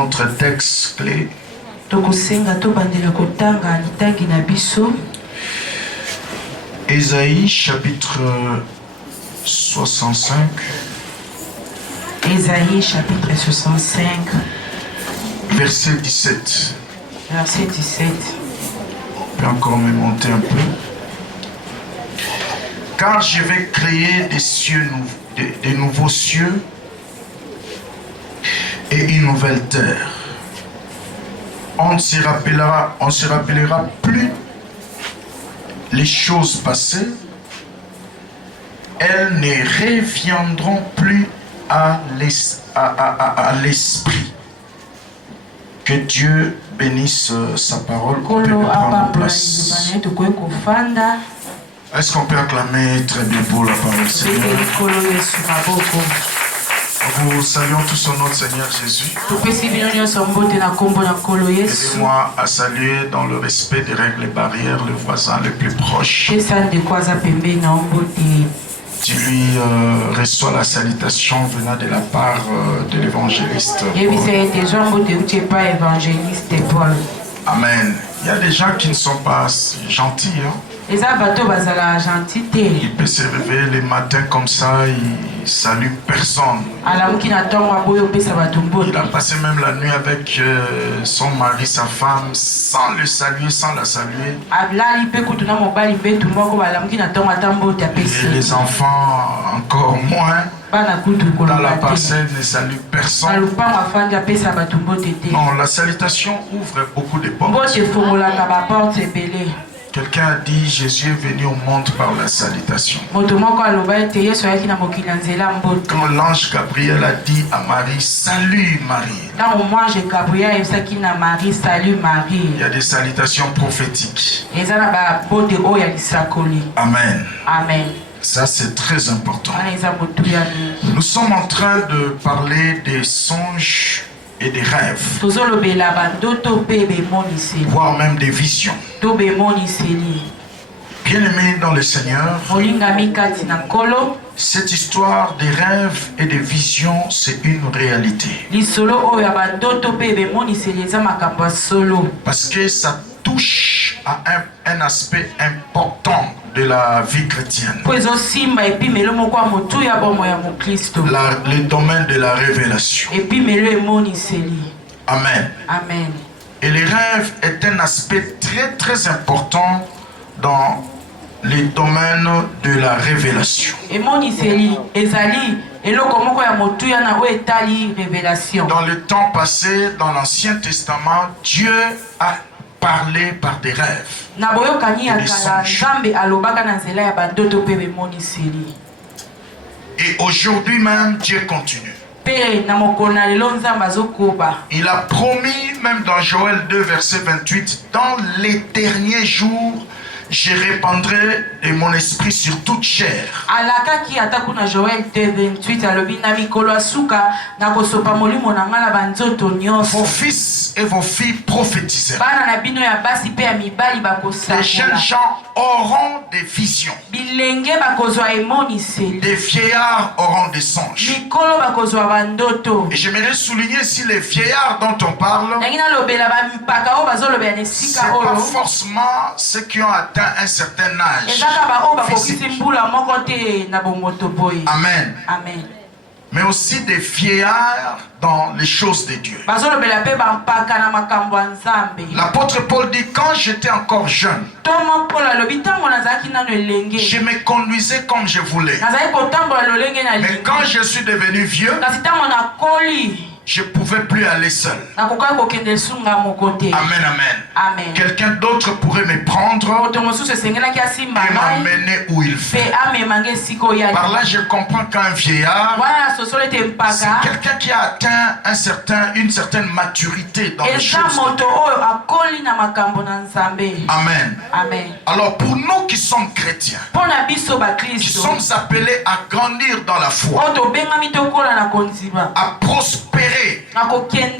notre texte clé. Ésaïe chapitre 65. Ésaïe chapitre 65. Verset 17. Verset 17. On peut encore me monter un peu. Car je vais créer des cieux, des nouveaux cieux et une nouvelle terre. On ne se rappellera plus les choses passées. Elles ne reviendront plus à l'esprit. Que Dieu bénisse sa parole. On peut prendre place. Est-ce qu'on peut acclamer très bien pour la parole du Seigneur? Nous saluons tous au nom de Seigneur Jésus. Aidez-moi à saluer dans le respect des règles et barrières les voisins les plus proches. Tu lui reçois la salutation venant de la part de l'évangéliste Paul. Amen. Il y a des gens qui ne sont pas gentils. Il peut se réveiller les matins comme ça, il salue personne. Il a passé même la nuit avec son mari, sa femme, sans le saluer, sans la saluer. Et les enfants encore moins. Dans la parcelle ne salue personne. Non, la salutation ouvre beaucoup de portes. Quelqu'un a dit Jésus est venu au monde par la salutation. Quand l'ange Gabriel a dit à Marie, salut Marie. Il y a des salutations prophétiques. Amen. Amen. Ça c'est très important. Nous sommes en train de parler des songes et des rêves, voire même des visions. Bien-aimés dans le Seigneur, cette histoire des rêves et des visions, c'est une réalité. Parce que ça touche à un aspect important de la vie chrétienne. Le domaine de la révélation. Amen. Amen. Et les rêves est un aspect très très important dans les domaines de la révélation. Dans le temps passé, dans l'Ancien Testament, Dieu a parlé par des rêves et des songes. Et aujourd'hui même, Dieu continue. Il a promis, même dans Joël 2, verset 28, dans les derniers jours, je répandrai de mon esprit sur toute chair. Vos fils et vos filles prophétiseront. Les jeunes gens auront des visions. Des vieillards auront des songes. Et j'aimerais souligner si les vieillards dont on parle, c'est pas forcément ceux qui ont atteint un certain âge. Amen. Amen. Mais aussi des vieillards dans les choses de Dieu. L'apôtre Paul dit, quand j'étais encore jeune, je me conduisais comme je voulais. Mais quand je suis devenu vieux, je ne pouvais plus aller seul. Amen, amen. Amen. Quelqu'un d'autre pourrait me prendre et m'emmener où il veut. Par là, je comprends qu'un vieillard, c'est quelqu'un qui a atteint une certaine maturité dans les choses. Amen. Amen. Alors, pour nous qui sommes chrétiens, qui sommes appelés à grandir dans la foi, à prospérer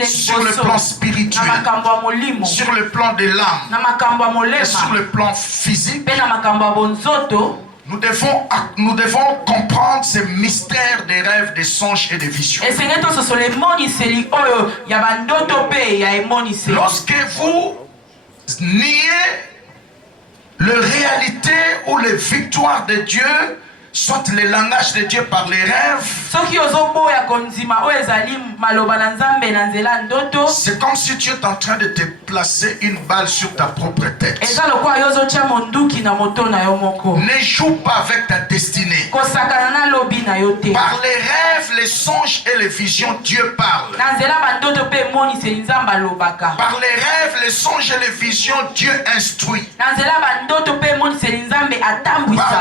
sur le plan spirituel, sur le plan de l'âme et sur le plan physique, Nous devons comprendre ces mystères des rêves, des songes et des visions. Lorsque vous niez la réalité ou les victoires de Dieu, soit le langage de Dieu par les rêves, c'est comme si tu es en train de te placer une balle sur ta propre tête. Ne joue pas avec ta destinée. Par les rêves, les songes et les visions, Dieu parle. Par les rêves, les songes et les visions, Dieu instruit. Par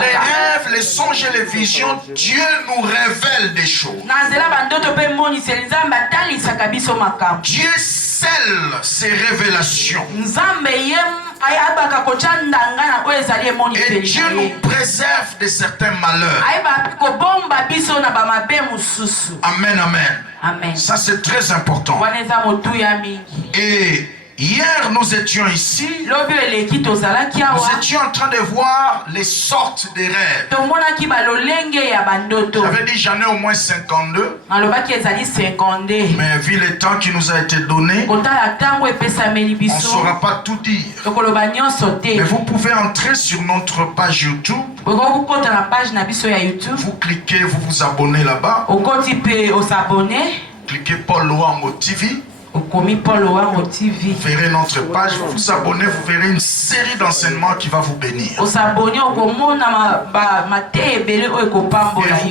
les rêves, les songes et les visions, Dieu nous révèle des choses. Dieu scelle ses révélations. Et Dieu nous préserve de certains malheurs. Amen, amen. Amen. Ça c'est très important. Et hier, nous étions ici. Nous étions en train de voir les sortes de rêves. J'avais dit, j'en ai au moins 52. Mais vu le temps qui nous a été donné, on ne saura pas tout dire. Mais vous pouvez entrer sur notre page YouTube. Vous cliquez, vous vous abonnez là-bas. Cliquez Paul Luango TV. Vous verrez notre page, vous vous abonnez, vous verrez une série d'enseignements qui va vous bénir. Et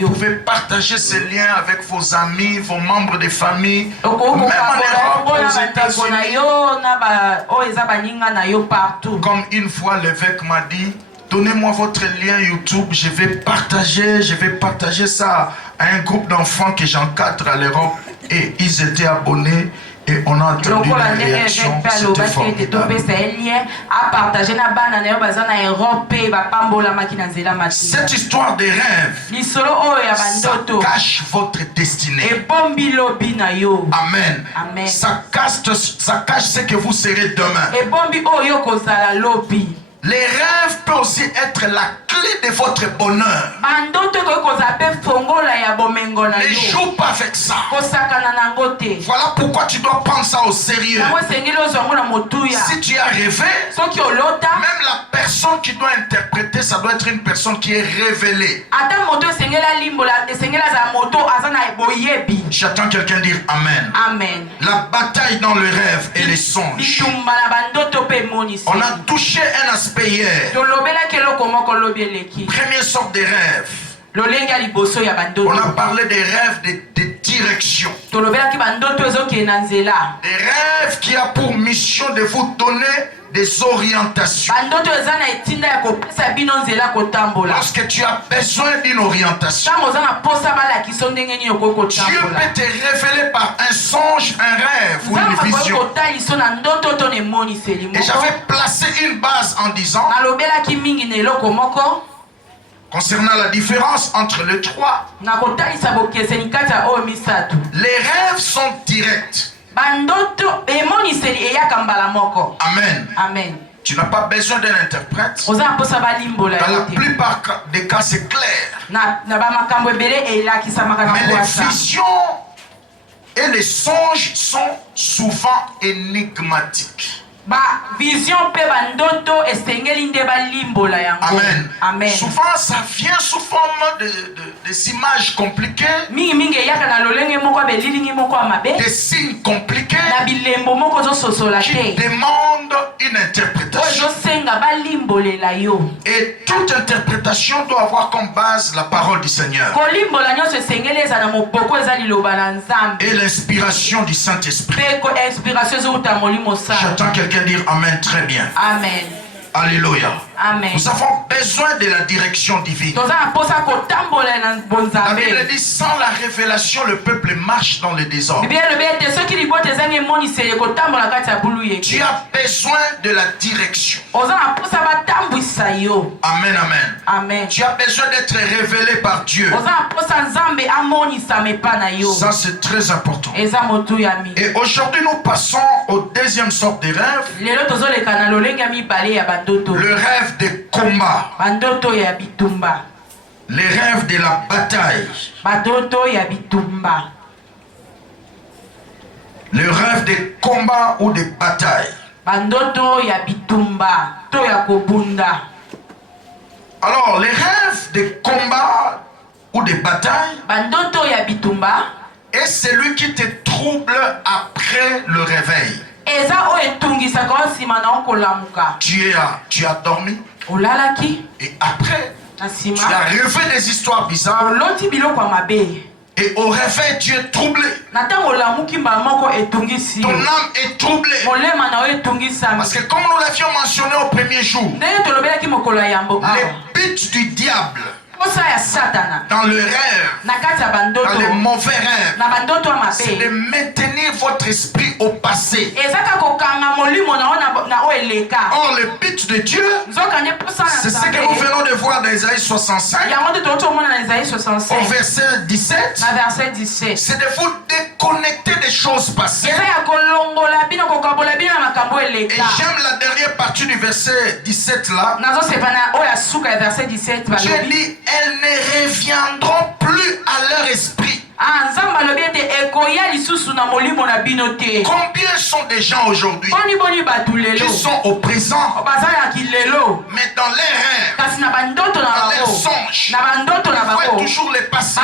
vous pouvez partager ces liens avec vos amis, vos membres de famille, même en Europe, aux États-Unis. Comme une fois l'évêque m'a dit, donnez-moi votre lien YouTube, je vais partager ça à un groupe d'enfants que j'encadre à l'Europe. Et ils étaient abonnés. Et on a entendu les réactions, c'était formidable. Cette histoire des rêves, ça cache votre destinée. Amen. Amen. Ça cache ce que vous serez demain. Les rêves peuvent aussi être la clé de votre bonheur. Ne joue pas avec ça. Voilà pourquoi tu dois prendre ça au sérieux. Si tu as rêvé, même la personne qui doit interpréter, ça doit être une personne qui est révélée. J'attends quelqu'un dire Amen. Amen. La bataille dans le rêve et les songes. On a touché un aspect hier. Première sorte de rêve. On a parlé des rêves de direction. Des rêves qui a pour mission de vous donner des orientations. Lorsque tu as besoin d'une orientation, Dieu peut te révéler par un songe, un rêve ou une vision. Et j'avais placé une base en disant, concernant la différence entre les trois, les rêves sont directs. Amen. Amen. Tu n'as pas besoin d'un interprète. Dans la plupart des cas, c'est clair. Mais les visions et les songes sont souvent énigmatiques. Amen. Amen. Souvent, ça vient sous forme des images compliquées, des signes compliqués qui demandent une interprétation. Et toute interprétation doit avoir comme base la parole du Seigneur et l'inspiration du Saint-Esprit. J'entends quelqu'un dire Amen très bien. Amen. Alléluia. Amen. Nous avons besoin de la direction divine. La Bible dit, sans la révélation, le peuple marche dans le désordre. Tu as besoin de la direction. Amen, amen. Amen. Tu as besoin d'être révélé par Dieu. Ça, c'est très important. Et aujourd'hui, nous passons au deuxième sorte de rêve. Le rêve rêves de combat. Bandoto ya bitumba. Les rêves de la bataille. Bandoto ya bitumba. Le rêve de combat ou de bataille. Bandoto ya bitumba. To ya kobunda. Alors, les rêves de combat ou de bataille. Bandoto ya bitumba. Et celui qui te trouble après le réveil. Tu as dormi. Et après, tu as rêvé des histoires bizarres. Et au réveil, tu es troublé. Ton âme est troublée. Parce que comme nous l'avions mentionné au premier jour, les buts du diable dans le rêve, dans les mauvais rêves, c'est de maintenir votre esprit au passé. Or, le but de Dieu, c'est ce que nous venons de voir dans Isaïe 65, au verset 17, c'est de vous déconnecter des choses passées. Et j'aime la dernière partie du verset 17 là. Dieu dit, elles ne reviendront plus à leur esprit. Combien sont des gens aujourd'hui qui sont au présent, mais dans les rêves, dans leurs songes, ils voient toujours les passés.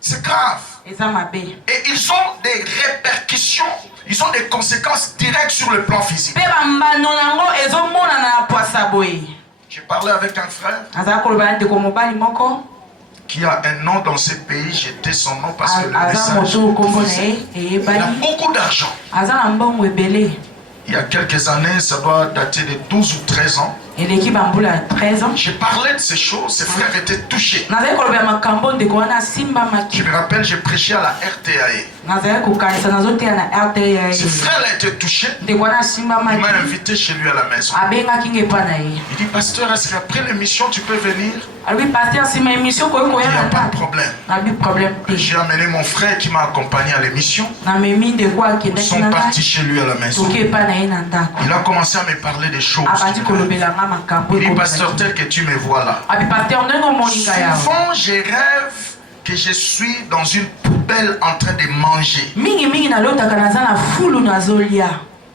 C'est grave. Et ils ont des répercussions, ils ont des conséquences directes sur le plan physique. J'ai parlé avec un frère qui a un nom dans ce pays, j'étais son nom parce que le message il a beaucoup d'argent. Il y a quelques années, ça doit dater de 12 ou 13 ans. J'ai parlé de ces choses, ses frères étaient touchés. Je me rappelle, j'ai prêché à la RTAE. Ce frère a été touché. Il m'a invité chez lui à la maison. Il dit, pasteur, est-ce qu'après l'émission tu peux venir? Il n'y a pas de problème. J'ai amené mon frère qui m'a accompagné à l'émission. Ils sont partis chez lui à la maison. Il a commencé à me parler des choses. Il dit, pasteur, tel que tu me vois là. Souvent, je rêve que je suis dans une poubelle en train de manger. Mais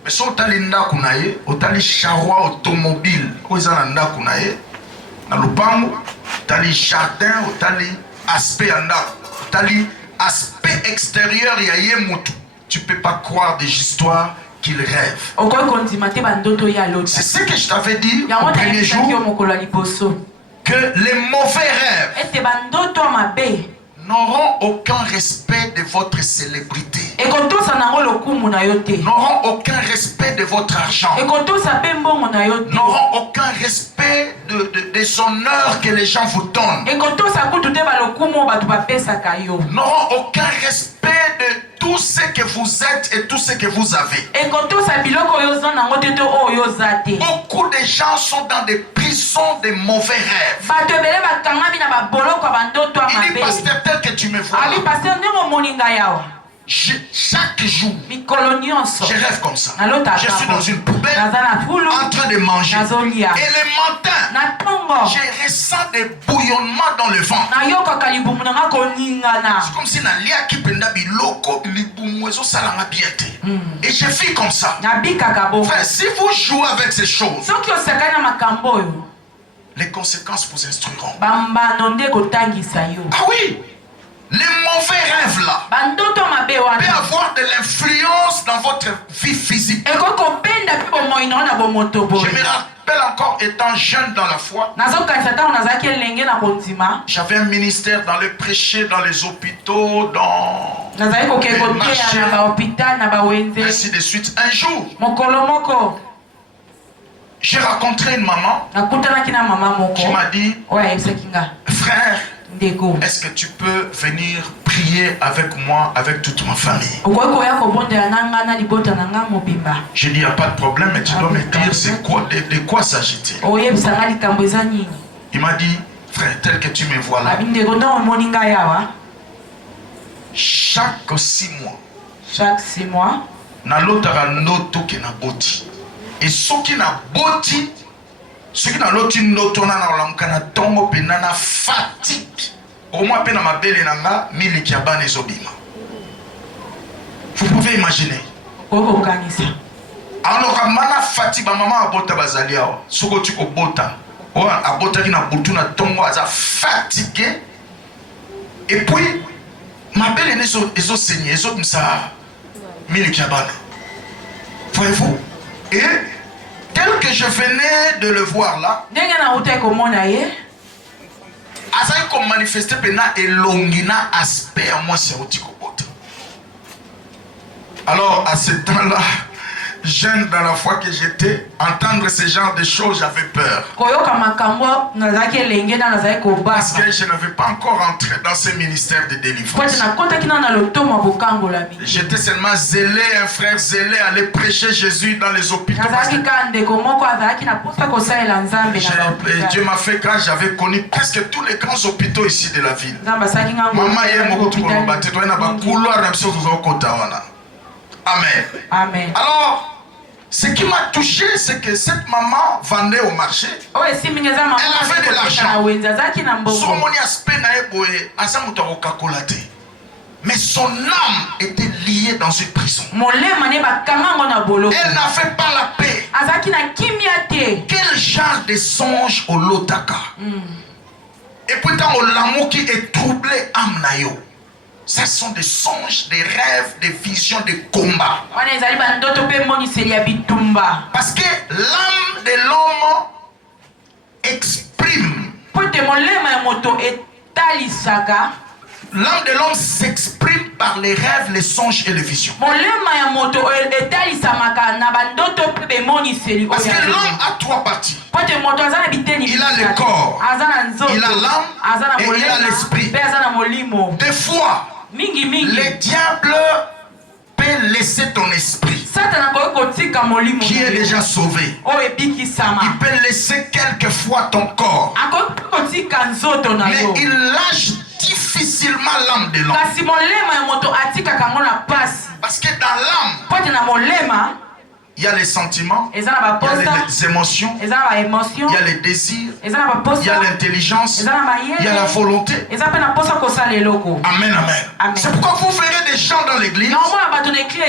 si on t'a les charroi automobile, les jardins, aspect extérieur, tu ne peux pas croire des histoires qu'il rêve. C'est ce que je t'avais dit au premier jour, que les mauvais rêves n'auront aucun respect de votre célébrité, n'auront aucun respect de votre argent, n'auront aucun respect des honneurs que les gens vous donnent, n'auront aucun respect de tout ce que vous êtes et tout ce que vous avez. Beaucoup de gens sont dans des prisons de mauvais rêves. Il dit, pasteur, tel que tu me vois là, chaque jour, je rêve comme ça. Je suis dans une poubelle en train de manger. Et le matin, je ressens des bouillonnements dans le ventre. C'est comme si et je vis comme ça. Frère, si vous jouez avec ces choses, les conséquences vous instruiront. Ah oui! Les mauvais rêves là peuvent avoir de l'influence dans votre vie physique. Je me rappelle encore étant jeune dans la foi, j'avais un ministère dans le prêcher dans les hôpitaux, dans les marchés, ainsi de suite. Un jour, j'ai rencontré une maman qui m'a dit, frère, est-ce que tu peux venir prier avec moi, avec toute ma famille? J'ai dit, il n'y a pas de problème, mais tu dois me dire de quoi s'agit-il? Il m'a dit, frère, tel que tu me vois là, chaque 6 mois, Et ceux qui n'a boti, ceux qui n'a l'autre notona na olamkana tongo penana fatigue. Au moins pena ma belle nanga mili kiabane zobima. Vous pouvez imaginer. Alors mana fatigue ba maman abota bazalia soko tu ko bota. O abota ki na butu na tongo aza fatigué. Et puis ma belle ne so saigné, so msa mili kiabane. Voyez-vous? Et tel que je venais de le voir là, Azaï comme manifesté pena et longina aspect à moi c'est Otikobota. Alors à ce temps-là, jeune dans la foi que j'étais, entendre ce genre de choses, j'avais peur. Parce que je n'avais pas encore entré dans ce ministère de délivrance. J'étais seulement zélé, un frère zélé, aller prêcher Jésus dans les hôpitaux. Dieu m'a fait grâce, j'avais connu presque tous les grands hôpitaux ici de la ville. Amen. Amen. Alors, ce qui m'a touché, c'est que cette maman vendait au marché. Elle avait de l'argent. Mais son âme était liée dans une prison. Elle n'avait pas la paix. Quel genre de songe au lotaka? Et pourtant, l'amour qui est troublé âme nayo. Ce sont des songes, des rêves, des visions, des combats. Parce que l'âme de l'homme exprime. L'âme de l'homme s'exprime par les rêves, les songes et les visions. Parce que l'homme a trois parties. Il a le corps, il a l'âme et il a l'esprit. Des fois, le diable peut laisser ton esprit qui est déjà sauvé. Il peut laisser quelquefois ton corps. Mais il lâche difficilement l'âme de l'homme. Parce que dans l'âme, il y a les sentiments, il y a les émotions, il y a les désirs, il y a l'intelligence, il y a la volonté. Amen, amen. C'est pourquoi vous verrez des gens dans l'église,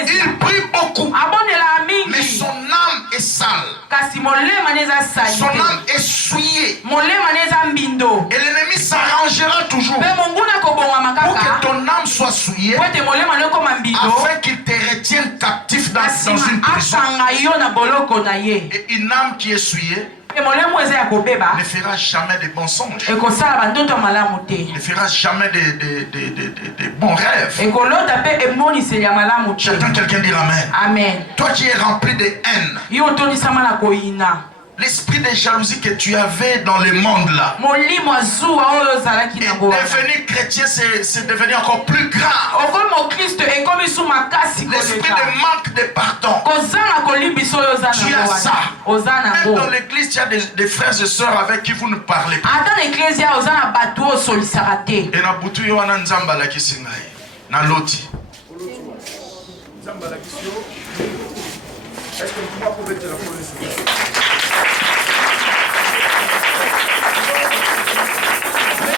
ils prient beaucoup, mais son âme est sale. Son âme est souillée. Et l'ennemi s'arrangera toujours pour que ton âme soit souillée, afin qu'il te retienne captif dans une prison. Et une âme qui est souillée ne fera jamais de bons songes, ne fera jamais de bons rêves. J'attends quelqu'un dire Amen. Amen. Toi qui es rempli de haine, l'esprit de jalousie que tu avais dans le monde là, et devenir chrétien, c'est devenu encore plus grave. L'esprit de manque de pardon, tu as ça. Même dans l'église, tu as des frères et sœurs avec qui vous ne parlez pas. Et na butu yo wana nzamba la kisingai na loti. Nzamba la kisio. Est-ce que tu vas pouvoir te la police?